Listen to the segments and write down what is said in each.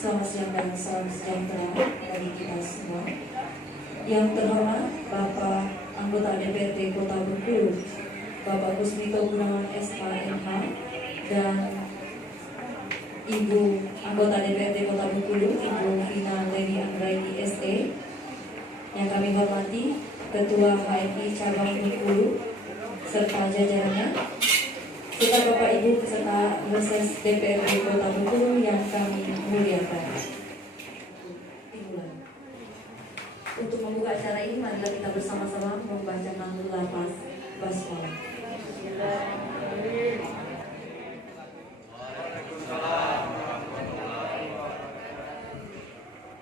Selamat siang dan salam sejahtera bagi kita semua. Yang terhormat Bapak Anggota DPRD Kota Bengkulu, Bapak Kusmito Gunawan SHMH, dan Ibu Anggota DPRD Kota Bengkulu, Ibu Vina Leni Anggraini SE. Yang kami hormati Ketua HMI Cabang Bengkulu serta jajarannya, serta Bapak Ibu peserta reses DPRD Kota Bengkulu yang kami muliakan. Untuk membuka acara ini, marilah kita bersama-sama membacakan lafaz basmalah.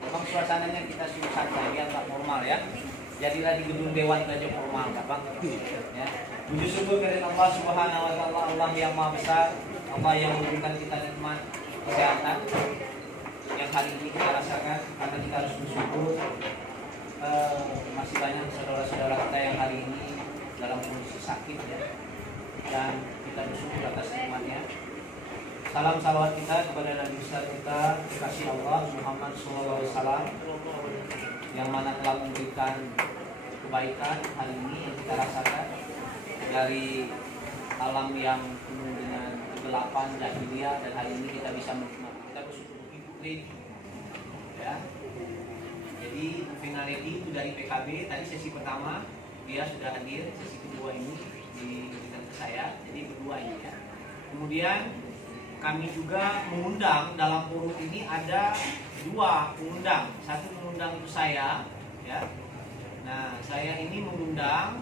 Bang, suasananya kita susah saja, nggak formal ya. Jadilah di gedung dewan saja formal, Bang. Ya. Puji syukur kepada Allah Subhanahu Wa Taala, Allah yang Maha Besar, Allah yang memberikan kita nikmat kesehatan yang hari ini kita rasakan, karena kita harus bersyukur. Masih banyak saudara-saudara kita yang hari ini dalam kondisi sakit ya, dan kita bersyukur atas nikmatnya. Salam salawat kita kepada Nabi besar kita, kekasih Allah Muhammad SAW, yang mana telah memberikan kebaikan hari ini yang kita rasakan dari alam yang penuh dengan kegelapan jahiliyah, dan hari ini kita bisa menikmati. Kita bersyukur Ibu Lady ya. Jadi Vina Lady itu dari PKB, tadi sesi pertama dia sudah hadir, sesi kedua ini diberikan ke saya, jadi berdua ini ya. Kemudian kami juga mengundang dalam forum ini ada dua pengundang, satu mengundang itu saya ya. Nah, saya ini mengundang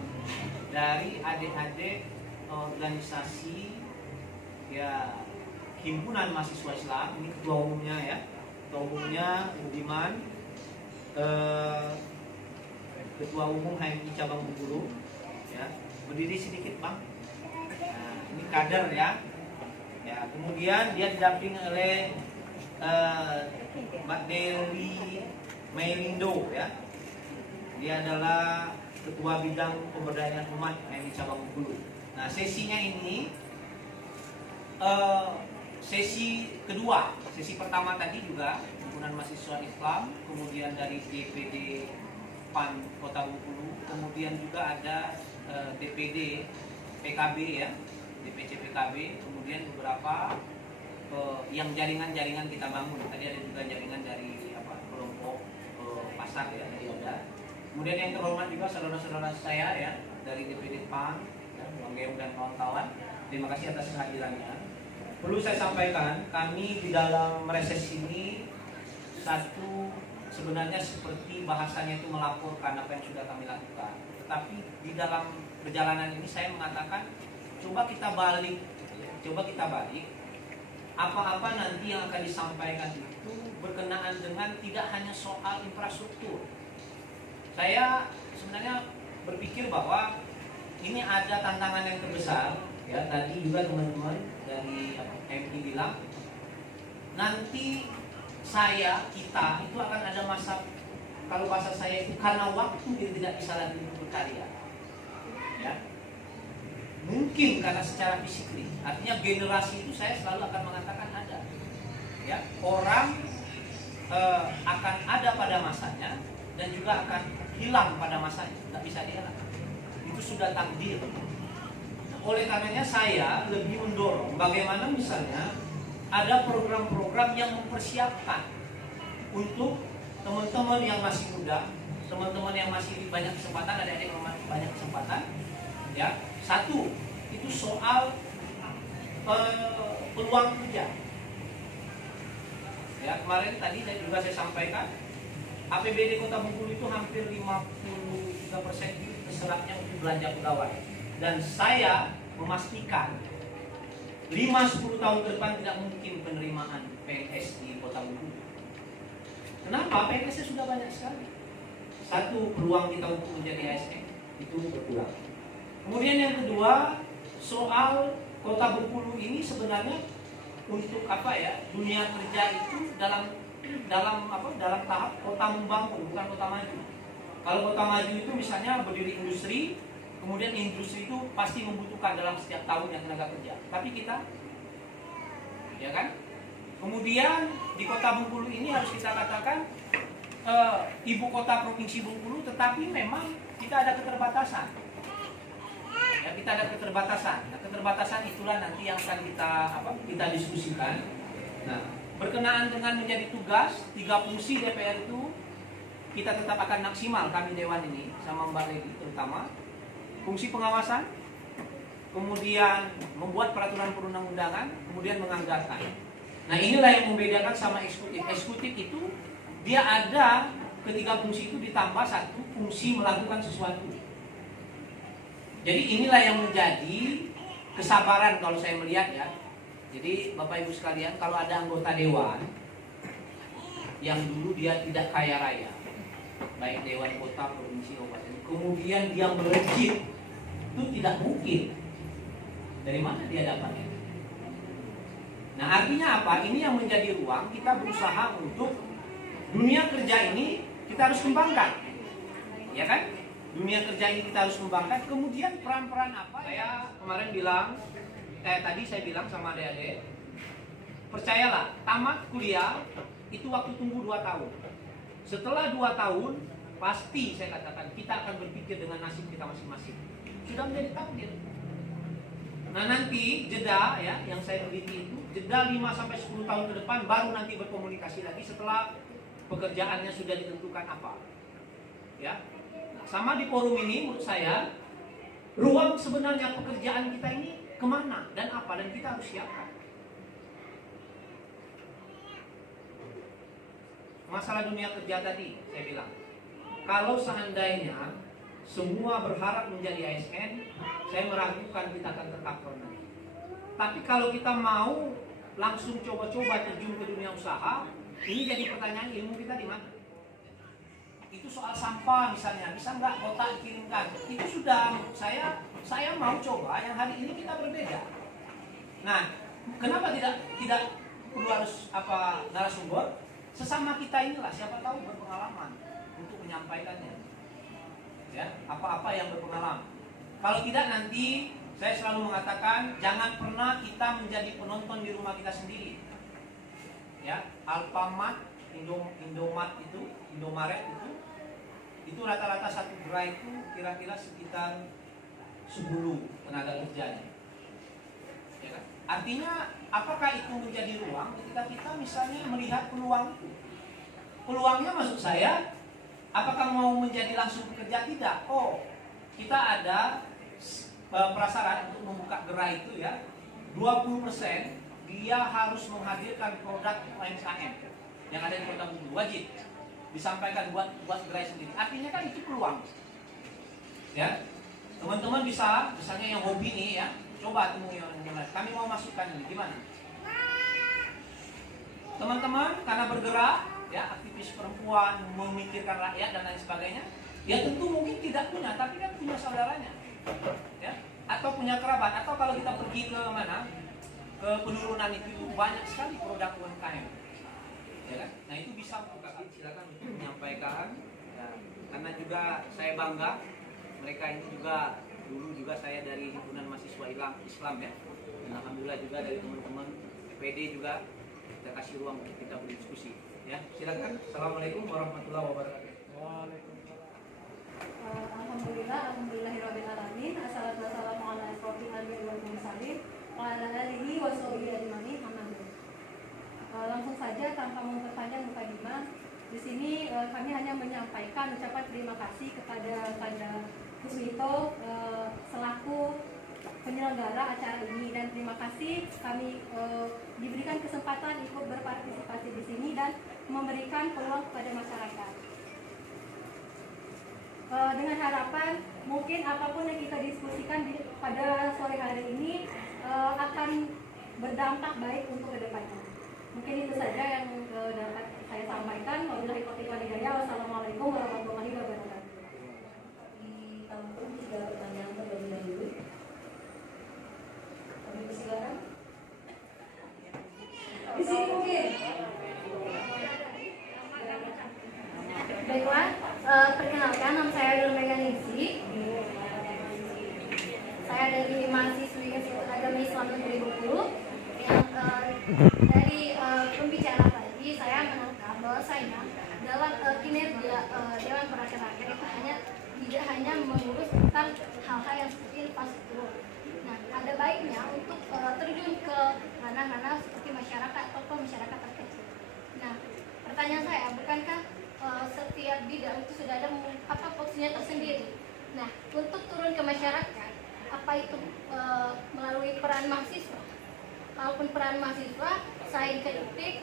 dari adik-adik organisasi ya Himpunan Mahasiswa Islam, ini ketua umumnya ya, ketua umumnya Budiman, Ketua Umum HMI Cabang Bengkulu ya, berdiri sedikit Bang. Nah, ini kader ya. Ya, kemudian dia didampingi oleh Mbak Dewi Meilindo ya. Dia adalah Ketua Bidang Pemberdayaan Umat HMI Cabang Bengkulu. Nah, sesinya ini sesi kedua. Sesi pertama tadi juga Himpunan Mahasiswa Islam, kemudian dari DPD PAN Kota Bengkulu, kemudian juga ada DPD PKB ya, DPC PKB, kemudian beberapa yang jaringan-jaringan kita bangun. Tadi ada juga jaringan dari kelompok pasar ya, dari ada. Kemudian yang terhormat juga saudara-saudara saya ya dari DPD PAN, ya, Bang Geum dan kawan-kawan. Terima kasih atas kehadirannya. Perlu saya sampaikan, kami di dalam reses ini satu sebenarnya seperti bahasanya itu melaporkan apa yang sudah kami lakukan. Tetapi di dalam perjalanan ini saya mengatakan coba kita balik, apa-apa nanti yang akan disampaikan itu berkenaan dengan tidak hanya soal infrastruktur. Saya sebenarnya berpikir bahwa ini ada tantangan yang terbesar ya. Tadi juga teman-teman dari MI bilang nanti kita itu akan ada masa, kalau bahasa saya itu karena waktu dia tidak bisa lagi berkarya ya. Mungkin karena secara fisik, artinya generasi itu saya selalu akan mengatakan ada ya, orang akan ada pada masanya dan juga akan hilang pada masanya, tidak bisa dielak, itu sudah takdir. Oleh karenanya saya lebih mendorong bagaimana misalnya ada program-program yang mempersiapkan untuk teman-teman yang masih muda, teman-teman yang masih banyak kesempatan, adik-adik yang masih banyak kesempatan ya. Satu, itu soal peluang kerja ya. Kemarin tadi juga saya sampaikan APBD Kota Bengkulu itu hampir 53% diserapnya untuk belanja pegawai, dan saya memastikan 5-10 tahun ke depan tidak mungkin penerimaan PNS di Kota Bengkulu. Kenapa? PNS-nya sudah banyak sekali. Satu, peluang kita untuk menjadi ASN itu berkurang. Kemudian yang kedua, soal Kota Bengkulu ini sebenarnya untuk apa ya? Dunia kerja itu dalam tahap kota membangun, bukan kota maju. Kalau kota maju itu misalnya berdiri industri, kemudian industri itu pasti membutuhkan dalam setiap tahun yang tenaga kerja. Tapi kita, ya kan, Kemudian di kota Bengkulu ini harus kita katakan ibu kota provinsi Bengkulu, tetapi memang kita ada keterbatasan. Ya, kita ada keterbatasan. Nah, keterbatasan itulah nanti yang akan kita diskusikan. Nah, berkenaan dengan menjadi tugas 3 fungsi DPR itu kita tetap akan maksimal, kami Dewan ini sama Mbak Lady terutama fungsi pengawasan, kemudian membuat peraturan perundang-undangan, kemudian menganggarkan. Nah, inilah yang membedakan sama eksekutif. Eksekutif itu dia ada ketiga fungsi itu ditambah 1 fungsi melakukan sesuatu. Jadi inilah yang menjadi kesabaran kalau saya melihat ya. Jadi Bapak Ibu sekalian, kalau ada anggota dewan yang dulu dia tidak kaya raya, baik dewan kota, provinsi, kabupaten, kemudian dia melejit, itu tidak mungkin. Dari mana dia dapatnya? Nah, artinya apa? Ini yang menjadi ruang kita berusaha untuk dunia kerja ini kita harus kembangkan, ya kan? Dunia kerja ini kita harus kembangkan. Kemudian peran-peran apa? Saya kemarin bilang, tadi saya bilang sama adik-adik, percayalah, tamat kuliah itu waktu tunggu 2 tahun. Setelah 2 tahun, pasti saya katakan kita akan berpikir dengan nasib kita masing-masing. Sudah menjadi takdir. Nah, nanti jeda ya, yang saya teliti itu jeda 5-10 tahun ke depan baru nanti berkomunikasi lagi setelah pekerjaannya sudah ditentukan apa. Ya. Sama di forum ini menurut saya ruang sebenarnya pekerjaan kita ini kemana dan apa, dan kita harus siapkan. Masalah dunia kerja tadi saya bilang, kalau seandainya semua berharap menjadi ASN, saya meragukan kita akan tetap pernah. Tapi kalau kita mau langsung coba-coba terjun ke dunia usaha, ini jadi pertanyaan, ilmu kita di mana? Itu soal sampah misalnya, bisa nggak kotak dikirimkan? Itu sudah saya mau coba. Yang hari ini kita berbeda. Nah, kenapa tidak perlu harus narasumber? Sesama kita inilah, siapa tahu berpengalaman untuk menyampaikannya. Ya, apa-apa yang berpengalaman. Kalau tidak nanti saya selalu mengatakan jangan pernah kita menjadi penonton di rumah kita sendiri. Ya, Alfamart, Indomaret itu rata-rata satu gerai itu kira-kira sekitar 10 tenaga kerjanya. Ya kan? Artinya apakah itu menjadi ruang ketika kita misalnya melihat peluang itu? Peluangnya maksud saya, apakah mau menjadi langsung bekerja? Tidak. Oh, kita ada prasyarat untuk membuka gerai itu ya, 20% dia harus menghadirkan produk UMKM yang ada di Kota Bengkulu, wajib disampaikan buat gerai sendiri. Artinya kan itu peluang. Ya, teman-teman bisa, misalnya yang hobi nih ya, coba temui orang lain. Kami mau masukkan ini, gimana? Teman-teman karena bergerak, ya aktivis perempuan, memikirkan rakyat dan lain sebagainya, ya tentu mungkin tidak punya, tapi kan punya saudaranya, ya, atau punya kerabat, atau kalau kita pergi ke mana, ke penurunan itu banyak sekali produk UMKM. Ya kan? Nah itu bisa buka, silakan untuk menyampaikan ya, karena juga saya bangga mereka ini juga dulu juga saya dari himpunan mahasiswa Islam ya, dan alhamdulillah juga dari teman-teman PD juga kita kasih ruang untuk kita berdiskusi ya. Silakan. Assalamualaikum warahmatullahi wabarakatuh. Waalaikumsalam. Alhamdulillahirabbil alamin. Assalatu wassalamu ala asyrofil anbiya'i wal mursalin wa ala alihi wa sahbihi ajmain. Langsung saja tanpa memperpanjang mukadimah, di sini kami hanya menyampaikan ucapan terima kasih kepada Kusmito selaku penyelenggara acara ini, dan terima kasih kami diberikan kesempatan ikut berpartisipasi di sini dan memberikan peluang kepada masyarakat. Dengan harapan mungkin apapun yang kita diskusikan pada sore hari ini akan berdampak baik untuk kedepannya. Mungkin itu saja yang dapat saya sampaikan. Wabillahi taufiq wal hidayah. Wassalamualaikum warahmatullahi wabarakatuh. Ditampung segala pertanyaan terlebih dahulu. Kami persilakan. Di sini mungkin. Baiklah, perkenalkan nama saya adalah Meganisi. Saya dari mahasiswi Institut Agama Islam Negeri Bengkulu yang dari pembicara tadi saya menangkap bahwasanya dalam kinerja Dewan Perwakilan Rakyat itu tidak hanya mengurus tentang hal-hal yang seperti infrastruktur. Nah, ada baiknya untuk terjun ke ranah-ranah seperti masyarakat atau masyarakat terkecil. Nah, pertanyaan saya, bukankah setiap bidang itu sudah ada fungsinya tersendiri? Nah, untuk turun ke masyarakat, apa itu melalui peran mahasiswa? Kalaupun peran mahasiswa, saya kritik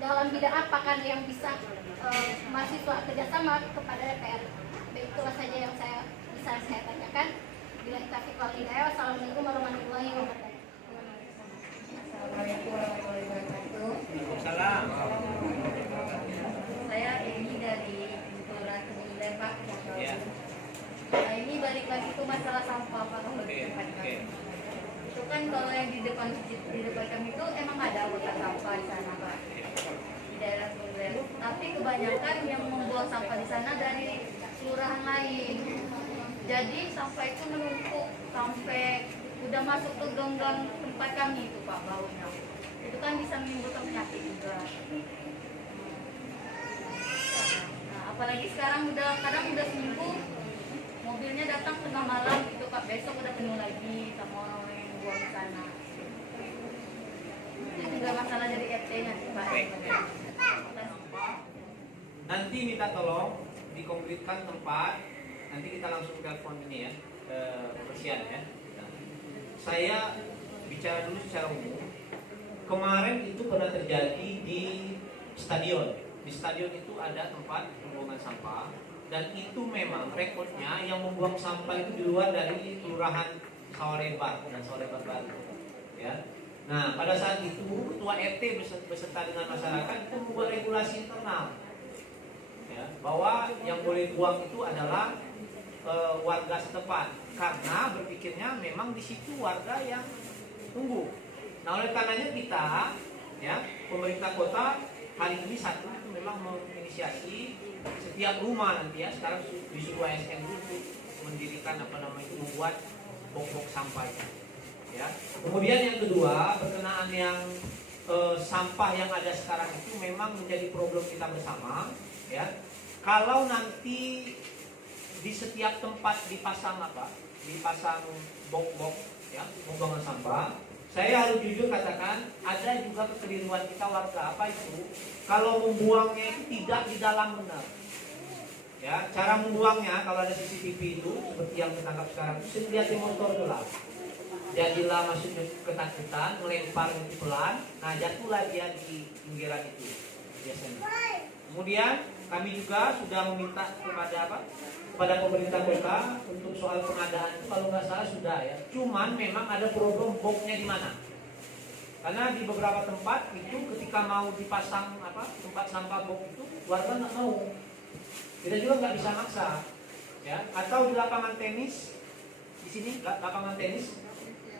dalam bidang apa kan yang bisa mahasiswa kerjasama kepada DPR. Itulah saja yang bisa saya tanyakan. Bila taufiq wal hidayah. Wassalamualaikum warahmatullahi wabarakatuh. Assalamualaikum warahmatullahi wabarakatuh. Waalaikumsalam. Saya ini dari Kelurahan Lebak. Ya. Nah, ini balik lagi ke masalah sampah Pak. Oke. Itu kan kalau yang di depan kami itu emang ada anggota sampah di sana Pak. Di daerah Suler. Tapi kebanyakan yang membuang sampah di sana dari kelurahan lain. Jadi sampah itu menumpuk sampai udah masuk ke ganggang tempat kami itu Pak baunya. Itu kan bisa menimbulkan penyakit juga. Nah, apalagi sekarang kadang udah seminggu mobilnya datang tengah malam gitu Pak, besok udah penuh lagi sama orang yang buang di sana. Itu juga masalah dari RT-nya sih Pak. Baik. Nanti minta tolong dikonkretkan tempat. Nanti kita langsung telepon ini ya, kebersihan ya. Nah, saya bicara dulu secara umum. Kemarin itu pernah terjadi di stadion. Di stadion itu ada tempat pembuangan sampah. Dan itu memang rekodnya yang membuang sampah itu di luar dari kelurahan Sawarebar dan Sawarebar Baru. Ya. Nah, pada saat itu ketua RT beserta dengan masyarakat itu membuat regulasi internal, ya, bahwa yang boleh buang itu adalah warga setempat, karena berpikirnya memang di situ warga yang tunggu. Nah, oleh karenanya kita, ya, pemerintah kota hari ini satu itu memang menginisiasi setiap rumah nanti ya, sekarang disuruh ASN dulu mendirikan membuat box-box sampah ya. Kemudian yang kedua, berkenaan yang sampah yang ada sekarang itu memang menjadi problem kita bersama ya. Kalau nanti di setiap tempat dipasang box-box ya, pembuangan sampah, saya harus jujur katakan ada juga kekeliruan kita warga. Apa itu? Kalau membuangnya itu tidak di dalam benar. Ya, cara membuangnya kalau ada CCTV itu seperti yang ditangkap sekarang itu lihat di motor gelap. Jadilah maksudnya ketakutan, melempar itu pelan, nah jatuhlah dia di pinggiran itu biasanya. Kemudian kami juga sudah meminta kepada pemerintah kota untuk soal pengadaan itu, kalau nggak salah sudah ya. Cuman memang ada problem boxnya di mana. Karena di beberapa tempat itu ketika mau dipasang tempat sampah box itu warga nggak mau. Kita juga nggak bisa maksa, ya. Atau di lapangan tenis, di sini lapangan tenis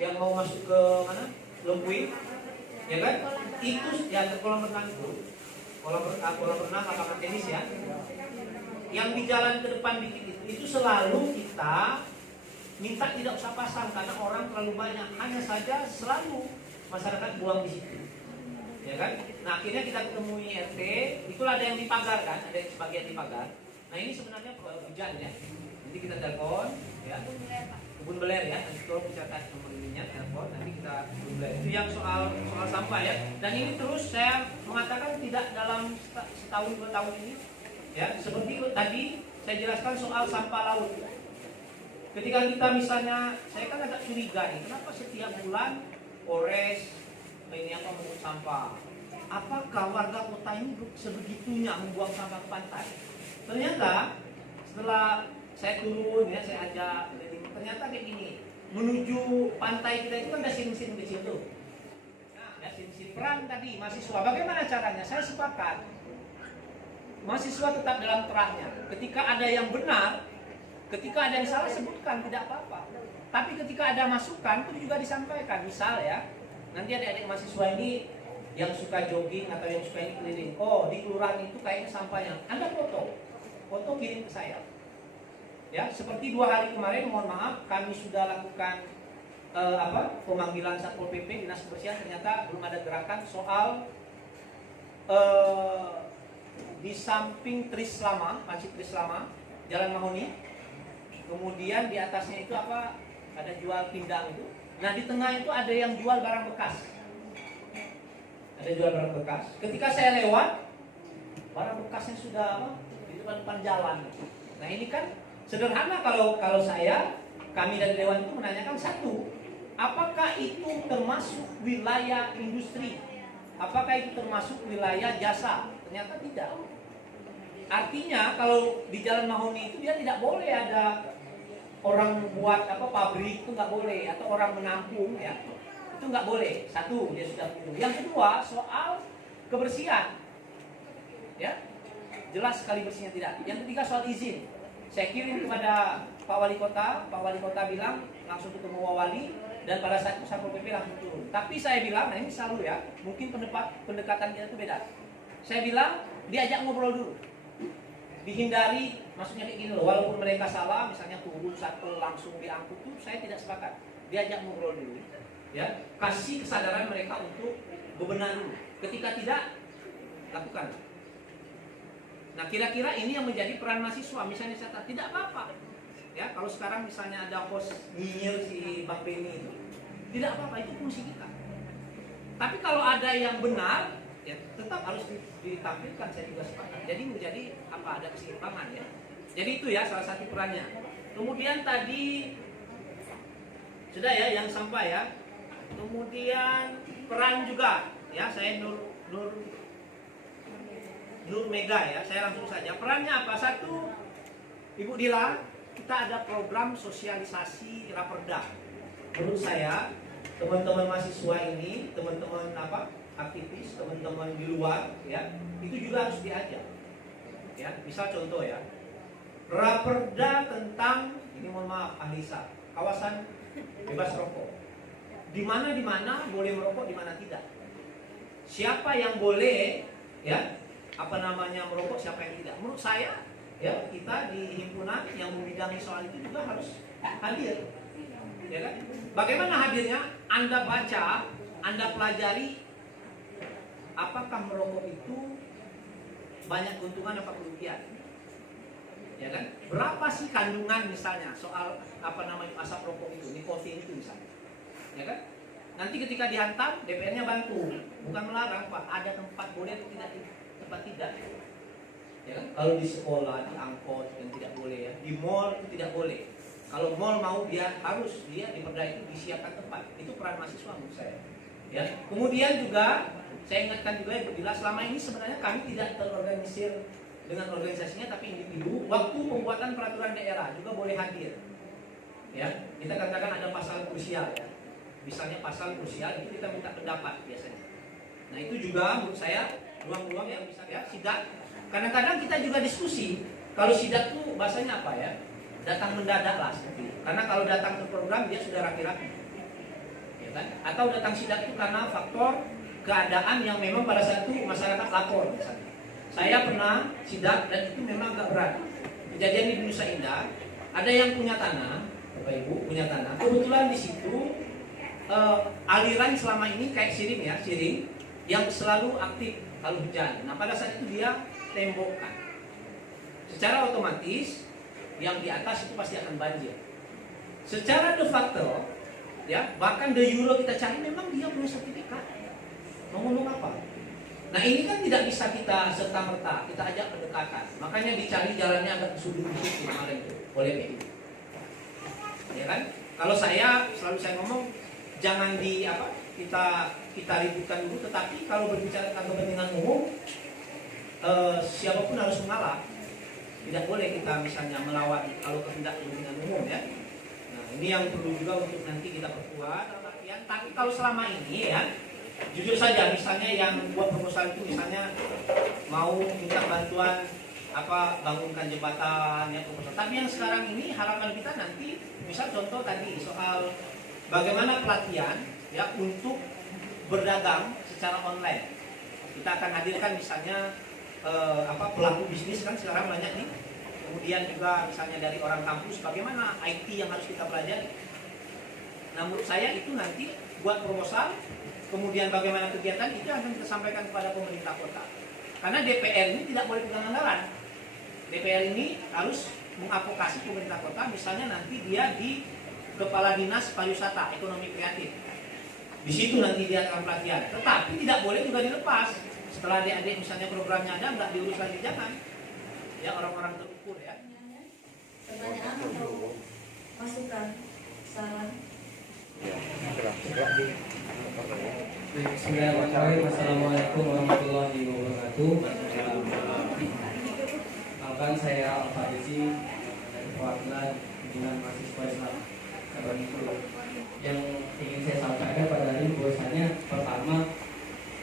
yang mau masuk ke mana, Lembui, ya kan? Itu ya kolam renang itu, kolam renang lapangan tenis ya. Yang di jalan ke depan dikit itu selalu kita minta tidak usah pasang karena orang terlalu banyak. Hanya saja selalu masyarakat buang di situ, ya kan? Nah akhirnya kita ketemui RT, itulah ada yang dipagar kan, ada yang sebagian dipagar. Nah ini sebenarnya hujan ya. Nanti kita telepon ya. Kebun Beler ya. Nanti tolong dicatat nomor ininya, telepon. Nanti kita Kebun Beler. Itu yang soal sampah ya. Dan ini terus saya mengatakan tidak dalam setahun 2 tahun ini. Ya, seperti tadi saya jelaskan soal sampah laut. Ketika kita misalnya, saya kan agak curiga nih, kenapa setiap bulan Polres mengut sampah? Apakah warga kota ini sebegitunya membuang sampah ke pantai? Ternyata setelah saya turun ya, saya ajak keliling, ternyata kayak gini. Menuju pantai kita itu kan ada sin-sin kecil tuh. Nah, ada sin-sin. Peran tadi mahasiswa, bagaimana caranya? Saya sepakat. Mahasiswa tetap dalam terahnya. Ketika ada yang benar, ketika ada yang salah sebutkan, tidak apa-apa. Tapi ketika ada masukan itu juga disampaikan. Misal ya, nanti adik-adik mahasiswa ini yang suka jogging atau yang suka ini keliling. Oh, di kelurahan itu kayaknya sampahnya. Anda foto kirim ke saya. Ya, seperti 2 hari kemarin, mohon maaf, kami sudah lakukan pemanggilan Satpol PP Dinas Kebersihan, ternyata belum ada gerakan soal di samping Tris Lama, Masjid Tris Lama, Jalan Mahoni. Kemudian di atasnya itu ada jual pindang itu. Nah, di tengah itu ada yang jual barang bekas. Ada jual barang bekas. Ketika saya lewat, barang bekasnya sudah di depan jalan. Nah, ini kan sederhana kalau kami dari Dewan itu menanyakan satu, apakah itu termasuk wilayah industri? Apakah itu termasuk wilayah jasa? Ternyata tidak. Artinya kalau di Jalan Mahoni itu dia tidak boleh ada orang buat pabrik, itu nggak boleh, atau orang menampung ya, itu nggak boleh. Satu, dia sudah penuh. Yang kedua, soal kebersihan, ya jelas sekali bersihnya tidak. Yang ketiga, soal izin. Saya kirim kepada Pak Wali Kota bilang langsung ketemu Wali, dan pada saat itu Satpol PP langsung turun. Tapi saya bilang, nah ini selalu ya, mungkin pendekatan kita itu beda. Saya bilang diajak ngobrol dulu, dihindari, maksudnya kayak gini loh, walaupun mereka salah, misalnya turun satu langsung diangkut tuh, saya tidak sepakat. Diajak ngobrol dulu, ya, kasih kesadaran mereka untuk bebenah dulu. Ketika tidak, lakukan. Nah, kira-kira ini yang menjadi peran mahasiswa. Misalnya saya tidak apa-apa, ya, kalau sekarang misalnya ada host nyinyir si Bang Beni itu, tidak apa-apa, itu fungsi kita. Tapi kalau ada yang benar, ya tetap harus ditampilkan, saya juga sepakat. Jadi menjadi ada keseimbangan ya. Jadi itu ya salah satu perannya. Kemudian tadi sudah ya yang sampai ya. Kemudian peran juga ya, saya Nur Mega ya, saya langsung saja. Perannya apa? Satu, Ibu Dila, kita ada program sosialisasi Raperda. Menurut saya teman-teman mahasiswa ini, teman-teman aktivis, teman-teman di luar ya, itu juga harus diajak. Ya, misal contoh ya, Raperda tentang ini, mohon maaf Anissa, kawasan bebas rokok. Di mana boleh merokok, di mana tidak. Siapa yang boleh ya, merokok, siapa yang tidak. Menurut saya ya, kita di himpunan yang membidangi soal itu juga harus hadir. Ya kan? Bagaimana hadirnya? Anda baca, Anda pelajari apakah merokok itu banyak keuntungan apa kerugian. Ya kan? Berapa sih kandungan misalnya soal asap rokok itu, nikotin itu misalnya. Ya kan? Nanti ketika dihantam, DPR-nya bantu, bukan melarang Pak, ada tempat boleh atau tidak, tempat tidak. Ya kan? Kalau di sekolah, di angkot yang tidak boleh ya, di mall itu tidak boleh. Kalau mall mau dia harus di perda itu disiapkan tempat. Itu peran mahasiswa menurut saya. Ya. Kemudian juga saya ingatkan juga ya, bila selama ini sebenarnya kami tidak terorganisir dengan organisasinya, tapi individu. Waktu pembuatan peraturan daerah juga boleh hadir. Ya, kita katakan ada pasal krusial ya. Misalnya pasal krusial itu kita minta pendapat biasanya. Nah itu juga menurut saya ruang-ruang yang bisa ya, sidak. Kadang-kadang kita juga diskusi. Kalau sidak tuh bahasanya apa ya? Datang mendadak lah seperti itu. Karena kalau datang ke program dia sudah rapi-rapi. Ya kan? Atau datang sidak itu karena faktor keadaan yang memang pada saat itu masyarakat lapor misalnya. Saya pernah sidak dan itu memang agak berat. Kejadian di Nusa Indah, ada yang punya tanah, Bapak Ibu punya tanah. Kebetulan di situ aliran selama ini kayak siring yang selalu aktif kalau hujan. Nah pada saat itu dia tembokkan. Secara otomatis yang di atas itu pasti akan banjir. Secara de facto, ya bahkan de jure kita cari memang dia punya sertifikat. Mau ngomong apa? Nah ini kan tidak bisa kita serta-merta, kita ajak pendekatan. Makanya dicari jalannya agak sudut-sudut kemarin itu oleh PI. Ya kan? Kalau saya ngomong jangan kita ributkan dulu, tetapi kalau berbicara tentang kepentingan umum, siapapun harus mengalah. Tidak boleh kita misalnya melawan kalau kehendak kepentingan umum ya. Nah ini yang perlu juga untuk nanti kita perkuat. Tapi kalau selama ini ya, jujur saja misalnya yang buat proposal itu misalnya mau minta bantuan bangunkan jembatan ya proposal. Tapi yang sekarang ini harapan kita nanti, misal contoh tadi soal bagaimana pelatihan ya untuk berdagang secara online. Kita akan hadirkan misalnya pelaku bisnis kan sekarang banyak nih. Kemudian juga misalnya dari orang kampus bagaimana IT yang harus kita pelajari. Nah, menurut saya itu nanti buat proposal, kemudian bagaimana kegiatan itu akan kita sampaikan kepada pemerintah kota. Karena DPR ini tidak boleh pegang anggaran. DPR ini harus mengadvokasi pemerintah kota, misalnya nanti dia di Kepala Dinas Pariwisata Ekonomi Kreatif. Di situ nanti dia akan pelatihan. Tetapi tidak boleh juga dilepas. Setelah adik-adik misalnya programnya ada, nggak diurus lagi, jangan. Ya orang-orang terukur ya. Pertanyaan atau masukan, saran? Bismillahirrahmanirrahim. Assalamualaikum warahmatullahi wabarakatuh. Perkenalkan saya Al-Farizi dari perwakilan himpunan mahasiswa Islam Cabang Bengkulu. Yang ingin saya sampaikan pada hari ini bahwasanya pertama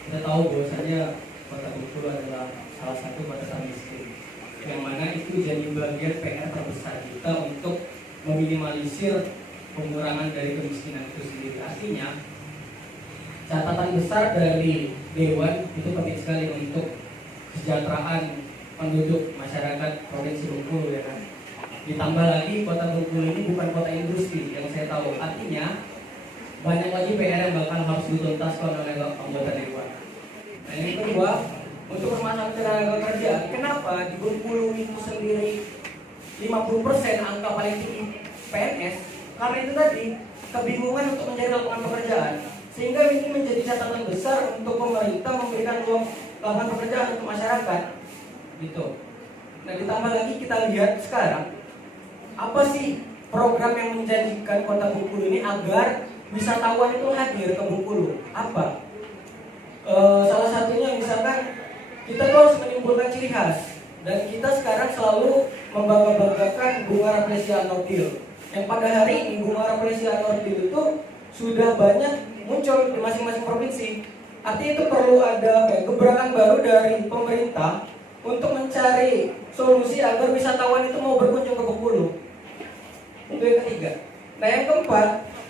kita tahu bahwasanya Kota Bengkulu adalah salah satu kota termiskin, yang mana itu jadi bagian PR terbesar kita untuk meminimalisir pengurangan dari kemiskinan itu sendiri. Artinya catatan besar dari Dewan itu penting sekali untuk kesejahteraan penduduk masyarakat Provinsi Bengkulu, ya kan. Ditambah lagi Kota Bengkulu ini bukan kota industri yang saya tahu. Artinya banyak lagi PR yang bakal harus dituntaskan oleh anggota Dewan. Nah, yang kedua, untuk permasalahan tenaga kerja, kenapa di Bengkulu itu sendiri 50% angka paling tinggi PNS? Karena itu tadi kebingungan untuk mencari lapangan pekerjaan, sehingga ini menjadi catatan besar untuk pemerintah memberikan ruang lapangan pekerjaan untuk masyarakat, gitu. Nah, ditambah lagi kita lihat sekarang apa sih program yang menjanjikan Kota Bengkulu ini agar wisatawan itu hadir ke Bengkulu? Apa? Salah satunya misalkan kita tuh harus menimbulkan ciri khas, dan kita sekarang selalu membangga-banggakan bunga Rafflesia Nobel. Yang pada hari ini bunga Rafflesia Nobel itu sudah banyak muncul di masing-masing provinsi. Artinya itu perlu ada gebrakan baru dari pemerintah untuk mencari solusi agar wisatawan itu mau berkunjung ke Bengkulu. Itu yang ketiga. Nah, yang keempat,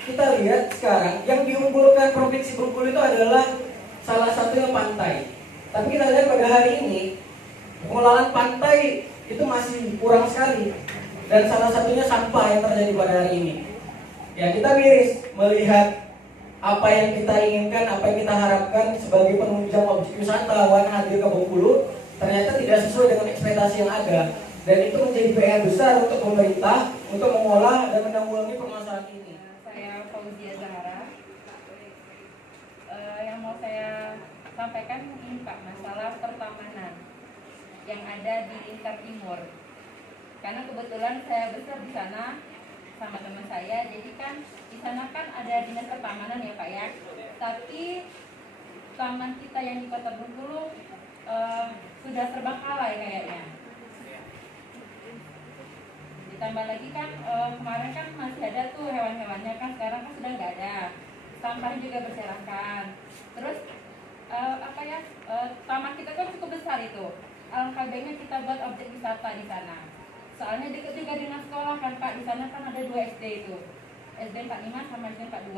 kita lihat sekarang yang diunggulkan Provinsi Bengkulu itu adalah salah satunya pantai. Tapi kita lihat pada hari ini pengelolaan pantai itu masih kurang sekali, dan salah satunya sampah yang terjadi pada hari ini. Ya, kita miris melihat apa yang kita inginkan, apa yang kita harapkan sebagai penunjang objek wisatawan hadir ke Bengkulu ternyata tidak sesuai dengan ekspektasi yang ada, dan itu menjadi PR besar untuk pemerintah untuk mengolah dan menanggulangi permasalahan ini. Saya Fauzia Zahara. Yang mau saya sampaikan ini Pak, masalah pertamanan yang ada di Lingkar Timur. Karena kebetulan saya besar di sana sama teman saya, jadi kan di sana kan ada dinas pertamanan ya Pak ya. Tapi taman kita yang di Kota Bengkulu sudah terbengkalai kayaknya. Ditambah lagi kan kemarin kan masih ada tuh hewan-hewannya, kan sekarang kan sudah nggak ada. Sampahnya juga berserakan. Terus taman kita kan cukup besar itu. Alangkah baiknya kita buat objek wisata di sana. Soalnya dekat juga dengan sekolah kan Pak. Di sana kan ada 2 SD itu, SD 45 sama SD 42.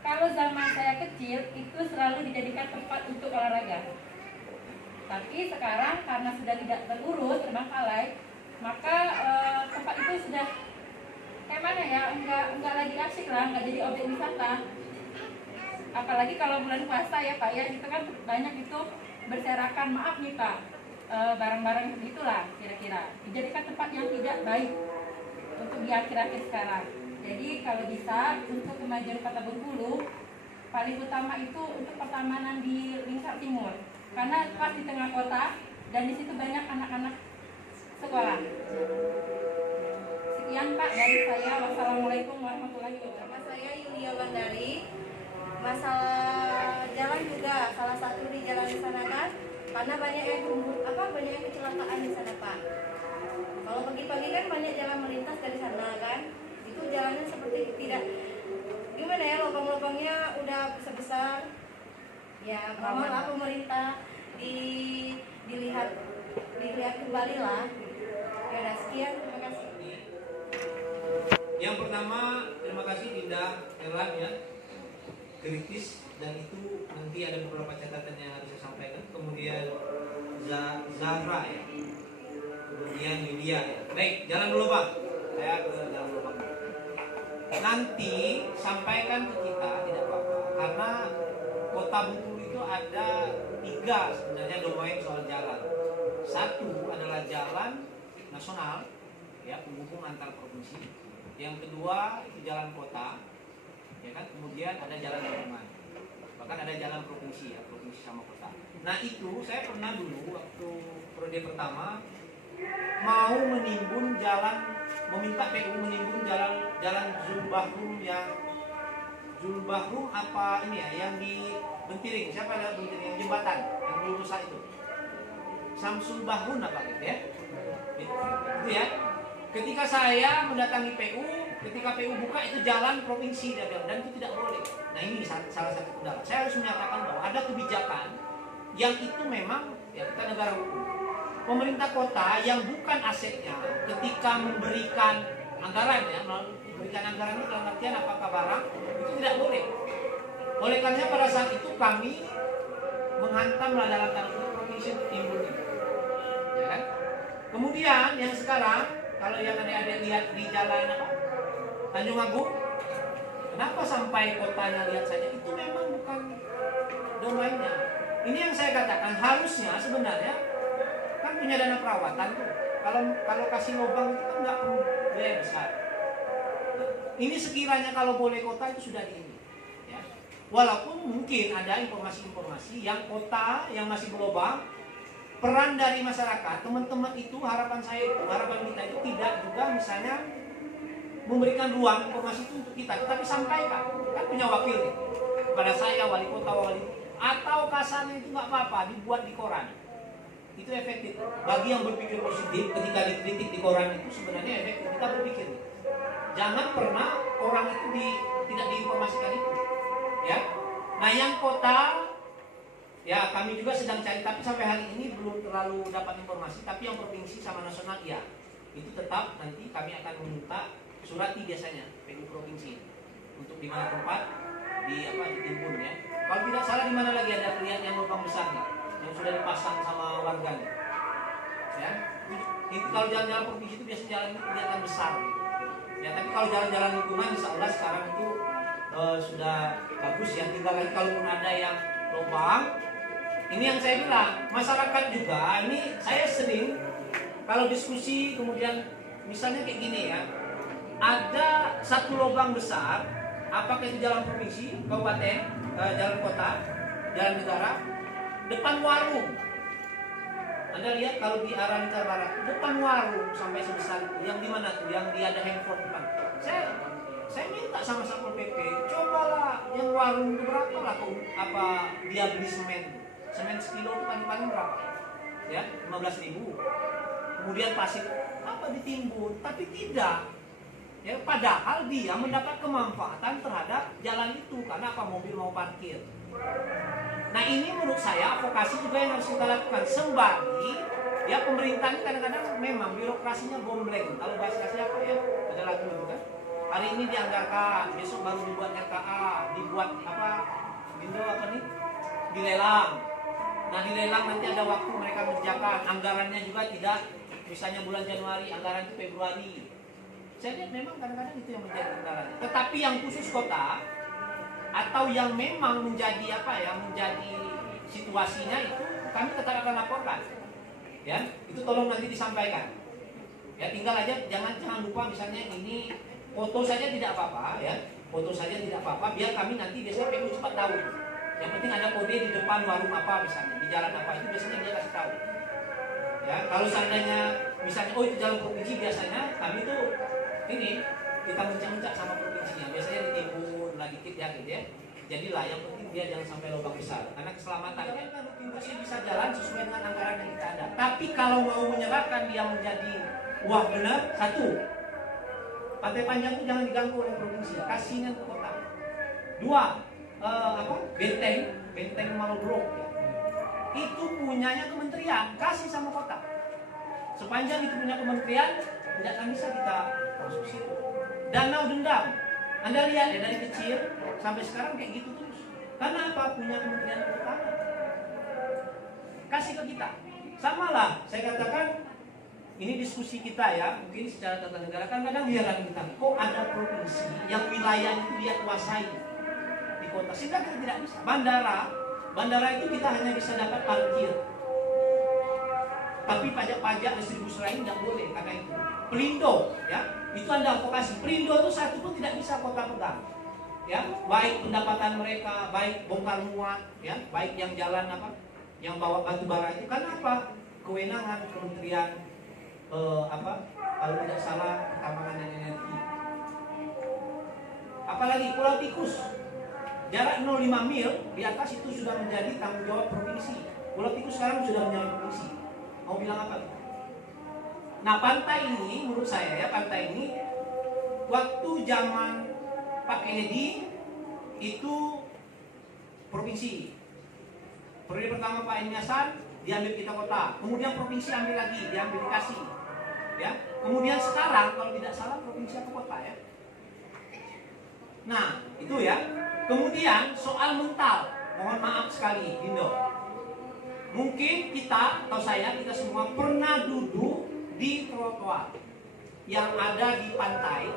Kalau zaman saya kecil itu selalu dijadikan tempat untuk olahraga. Tapi sekarang karena sudah tidak terurus, terbengkalai, maka tempat itu sudah kayak mana ya, enggak lagi asik lah, enggak jadi objek wisata. Apalagi kalau bulan puasa ya Pak ya, itu kan banyak itu berserakan, maaf nih Pak, barang-barang begitulah kira-kira dijadikan tempat yang tidak baik untuk di akhir-akhir sekarang. Jadi kalau bisa untuk kemajuan Kota Bengkulu, paling utama itu untuk pertamanan di Lingkar Timur, karena pas di tengah kota dan di situ banyak anak-anak sekolah. Sekian Pak dari saya. Wassalamualaikum warahmatullahi wabarakatuh. Nama saya Yulia Bandari. Masalah jalan juga salah satu di jalan di sana kan, karena banyak yang banyak yang kecelakaan di sana Pak. Kalau pagi-pagi kan banyak jalan melintas dari sana kan, itu jalannya seperti tidak gimana ya, lubang-lubangnya udah besar-besar. Ya, mohonlah pemerintah dilihat kembali lah. Ya, udah sekian, terima kasih. Yang pertama, terima kasih Dinda Erlan ya, kritis, dan itu nanti ada beberapa catatan yang harus saya sampaikan. Kemudian Zahra ya, kemudian Yulia ya. Baik, jalan dulu Pak. Saya ke jalan dulu Pak. nanti sampaikan ke kita, tidak apa-apa, karena Kota Bengkulu itu ada 3 sebenarnya domain soal jalan. Satu adalah jalan nasional, ya, penghubung antar provinsi. Yang kedua itu jalan kota, ya kan. Kemudian ada jalan gabungan, bahkan ada jalan provinsi, ya, provinsi sama kota. Nah itu saya pernah dulu waktu periode pertama mau menimbun jalan, meminta PU menimbun jalan Zulbahrum yang Zulbahrum apa ini ya, yang di Bentiring, siapa ada Bentiring, yang jembatan yang belum rusak itu, Samsul Bahrun apa gitu ya, itu ya. Ketika saya mendatangi PU, ketika PU buka itu jalan provinsi dan itu tidak boleh. Nah ini salah satu kendala. Saya harus menyatakan bahwa ada kebijakan yang itu memang, ya, kita negara hukum. Pemerintah kota yang bukan asetnya ketika memberikan anggaran, ya, memberikan anggaran itu dalam artian apakah barang, itu tidak boleh. Oleh karena pada saat itu kami menghantamlah dalam tanda kutip provinsi untuk timbul itu, ya kan? Kemudian yang sekarang, kalau yang adik-adik lihat di jalan apa, Tanjung Agung, kenapa sampai kotanya lihat saja, itu memang bukan domainnya. Ini yang saya katakan, harusnya sebenarnya kan punya dana perawatan tuh. Kalau kasih lubang itu kan nggak perlu biaya besar. Nah, ini sekiranya kalau boleh kota itu sudah di ini. Ya. Walaupun mungkin ada informasi-informasi yang kota yang masih berlubang, peran dari masyarakat, teman-teman itu, harapan kita itu tidak juga misalnya memberikan ruang informasi itu untuk kita, tetapi sampaikan. Kan punya wakil nih, kepada saya, wali kota, atau kasarnya itu nggak apa-apa, dibuat di koran. Itu efektif. Bagi yang berpikir positif, ketika dikritik di koran itu sebenarnya efektif. Kita berpikir, jangan pernah orang itu tidak diinformasikan itu. Ya. Nah yang kota, ya kami juga sedang cari, tapi sampai hari ini belum terlalu dapat informasi. Tapi yang provinsi sama nasional, ya itu tetap nanti kami akan meminta surati biasanya PU provinsi untuk di mana tempat ditimbun, ya. Kalau tidak salah di mana lagi ada lihat yang lubang besar nih, yang sudah dipasang sama warga nih. Ya. Itu kalau jalan-jalan provinsi itu biasanya jalan itu kelihatan besar gitu. Ya, tapi kalau jalan-jalan lingkungan insya Allah sekarang itu sudah bagus, ya. Tinggal lagi kalaupun ada yang lubang. Ini yang saya bilang, masyarakat juga, ini saya sering kalau diskusi kemudian misalnya kayak gini, ya. Ada satu lubang besar, apakah itu jalan provinsi, kabupaten, jalan kota, jalan negara, depan warung. Anda lihat kalau di arah Blitar Barat, depan warung sampai sebesar itu, yang di mana tuh, yang dia ada handphone depan. Saya minta sama Satpol PP, cobalah yang warung itu berapa lah, apa dia beli semen sekilo paling berapa? Ya, 15.000. Kemudian pasir apa ditimbun, tapi tidak. Ya, padahal dia mendapat kemanfaatan terhadap jalan itu karena apa, mobil mau parkir. Nah ini menurut saya advokasi juga yang harus kita lakukan sembari, ya, pemerintah ini kadang-kadang memang birokrasinya gombleng. Kalau bahasa siapa, ya, ada lagu itu kan. Hari ini dianggarkan, besok baru dibuat RKA, dibuat apa, dilelang. Nah dilelang nanti ada waktu mereka mengerjakan, anggarannya juga tidak, misalnya bulan Januari, anggaran itu Februari. Saya lihat memang kadang-kadang itu yang menjadi kendalanya. Tetapi yang khusus kota atau yang memang menjadi menjadi situasinya itu kami tetap akan laporkan. Ya, itu tolong nanti disampaikan. Ya, tinggal aja jangan lupa misalnya ini foto saja tidak apa-apa, ya. Foto saja tidak apa-apa, biar kami nanti biasanya PU cepat tahu. Yang penting ada kode di depan warung apa misalnya, di jalan apa, itu biasanya dia kasih tahu. Ya, kalau seandainya misalnya itu jalan provinsi, biasanya kami tuh ini kita mencak-mencak sama provinsinya, biasanya ditimbun lagi tip ya gitu, ya. Jadilah yang penting dia jangan sampai lubang besar, karena keselamatan kan provinsi bisa jalan sesuai dengan anggaran yang kita ada. Tapi kalau mau menyerahkan dia menjadi wah benar, satu, pantai panjang itu jangan diganggu oleh provinsi, kasihnya ke kota. Dua, benteng Marlboro, ya. Itu punyanya kementerian, kasih sama kota. Sepanjang itu punya kementerian, tidak akan bisa kita masuk situ. Danau Dendam, Anda lihat ya, dari kecil sampai sekarang kayak gitu terus. Karena apa? Punya kementerian pertanian. Kasih ke kita. Sama lah, saya katakan ini diskusi kita ya, mungkin secara tata negara kan kadang heran kita, kok ada provinsi yang wilayah itu dia kuasai di kota, sehingga kita tidak bisa. Bandara itu kita hanya bisa dapat parkir, tapi pajak-pajak distribusi lain tidak boleh karena itu. Pelindo, ya, itu Anda advokasi. Pelindo itu satu pun tidak bisa kota pegang, ya, baik pendapatan mereka, baik bongkar muat, ya, baik yang jalan apa, yang bawa batu bara itu kan apa? Kewenangan Kementerian kalau tidak salah Pertambangan dan Energi. Apalagi Pulau Tikus, jarak 0,5 mil di atas itu sudah menjadi tanggung jawab provinsi. Pulau Tikus sekarang sudah menjadi provinsi. Mau bilang apa? Nah, pantai ini menurut saya ya, pantai ini waktu zaman Pak Kennedy itu provinsi. Periode pertama Pak M. Hasan diambil kita kota, kemudian provinsi ambil lagi, diambil dikasih, ya. Kemudian sekarang kalau tidak salah provinsi atau kota ya. Nah itu ya. Kemudian soal mental, mohon maaf sekali, Indo. Mungkin kita atau kita semua pernah duduk di trotoar yang ada di pantai,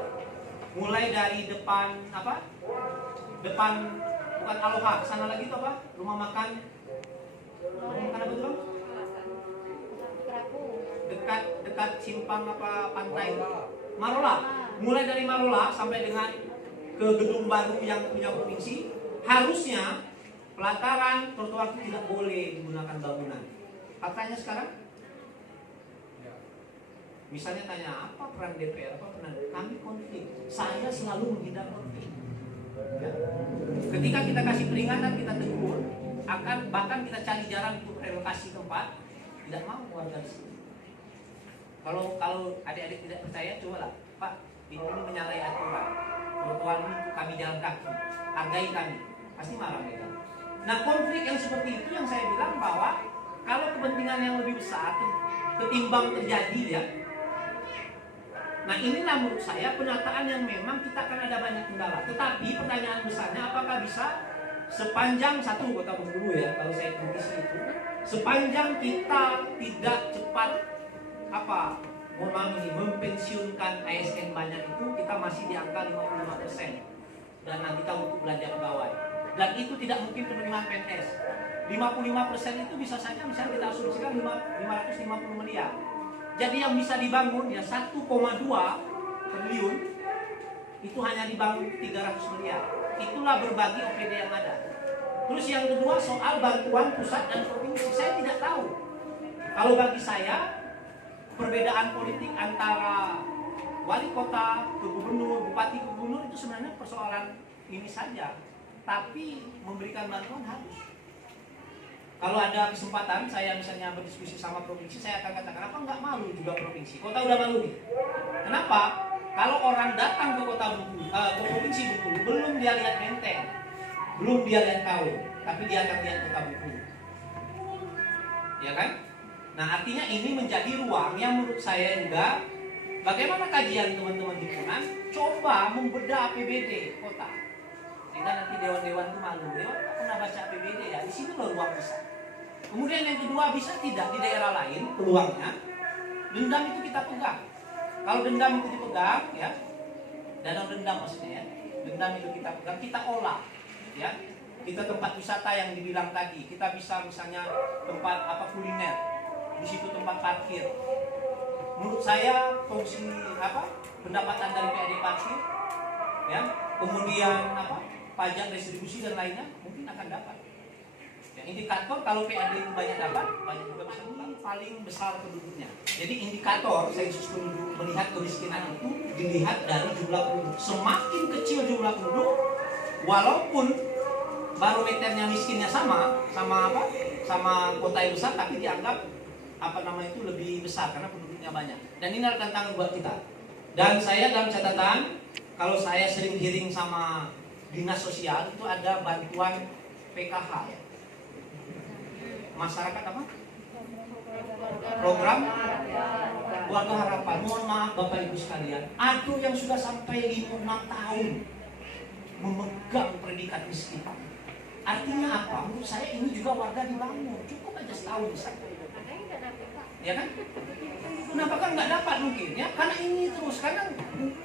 mulai dari depan apa? Depan bukan Aloha, sana lagi itu apa? Rumah makan apa itu bang? Dekat simpang apa pantai Marola. Mulai dari Marola sampai dengan ke gedung baru yang punya provinsi, harusnya pelataran trotoar itu tidak boleh digunakan bangunan. Faktanya sekarang, misalnya tanya apa peran DPR, apa peran kami konflik. Saya selalu menghindar konflik. Ya. Ketika kita kasih peringatan, kita tegur, akan bahkan kita cari jalan untuk relokasi tempat, tidak mau warga di sini. Kalau adik-adik tidak percaya, cobalah, Pak, ini menyalahi aturan. Trotoar ini kami jalan kaki, hargai kami, pasti marah mereka. Nah, konflik yang seperti itu yang saya bilang bahwa kalau kepentingan yang lebih besar ketimbang terjadi ya. Nah, inilah menurut saya penataan yang memang kita akan ada banyak kendala. Tetapi pertanyaan besarnya, apakah bisa sepanjang satu Kota Bengkulu ya, kalau saya kritisi itu, sepanjang kita tidak cepat mempensiunkan ASN banyak itu, kita masih di angka 55% dana kita untuk belanja pegawai. Dan itu tidak mungkin penerimaan PNS. 55% itu bisa saja misalnya kita asumsikan 550 miliar. Jadi yang bisa dibangun ya 1,2 triliun itu hanya dibangun 300 miliar. Itulah berbagi OPD yang ada. Terus yang kedua soal bantuan pusat dan provinsi. Saya tidak tahu. Kalau bagi saya perbedaan politik antara wali kota ke gubernur, bupati ke gubernur itu sebenarnya persoalan ini saja. Tapi memberikan bantuan harus. Kalau ada kesempatan saya misalnya berdiskusi sama provinsi, saya akan katakan apa nggak malu juga provinsi. Kota udah malu nih. Kenapa? Kalau orang datang ke kota Bengkulu, ke provinsi Bengkulu, belum dia lihat Menteng, belum dia lihat Kaul, tapi dia akan lihat kota Bengkulu. Ya kan? Nah, artinya ini menjadi ruang yang menurut saya juga, bagaimana kajian teman-teman himpunan, coba membedah APBD kota. Sehingga nanti dewan-dewan itu malu, dewan nggak pernah baca APBD ya, di sini loh ruang besar. Kemudian yang kedua, bisa tidak di daerah lain peluangnya, dendam itu kita pegang. Kalau dendam itu dipegang, ya, danau dendam maksudnya ya, dendam itu kita pegang, kita olah, ya. Kita tempat wisata yang dibilang tadi, kita bisa misalnya tempat kuliner, di situ tempat parkir. Menurut saya fungsi pendapatan dari PAD parkir, ya, kemudian pajak distribusi dan lainnya mungkin akan dapat. Ya, indikator kalau PAD itu banyak dapat, banyak juga bisa menang, paling besar penduduknya. Jadi indikator sensus penduduk melihat kemiskinan itu dilihat dari jumlah penduduk. Semakin kecil jumlah penduduk, walaupun barometernya miskinnya sama kota yang besar, tapi dianggap itu lebih besar karena penduduknya banyak. Dan ini adalah tantangan buat kita. Dan saya dalam catatan, kalau saya sering hearing sama dinas sosial itu ada bantuan PKH ya. Masyarakat program keluarga harapan. Mohon maaf Bapak Ibu sekalian, ada yang sudah sampai 5-6 tahun memegang predikat miskin. Artinya apa? Menurut saya ini juga warga dibangun, cukup aja setahun bisa. Ya kan? Kenapa kan nggak dapat mungkin ya? Karena ini terus, karena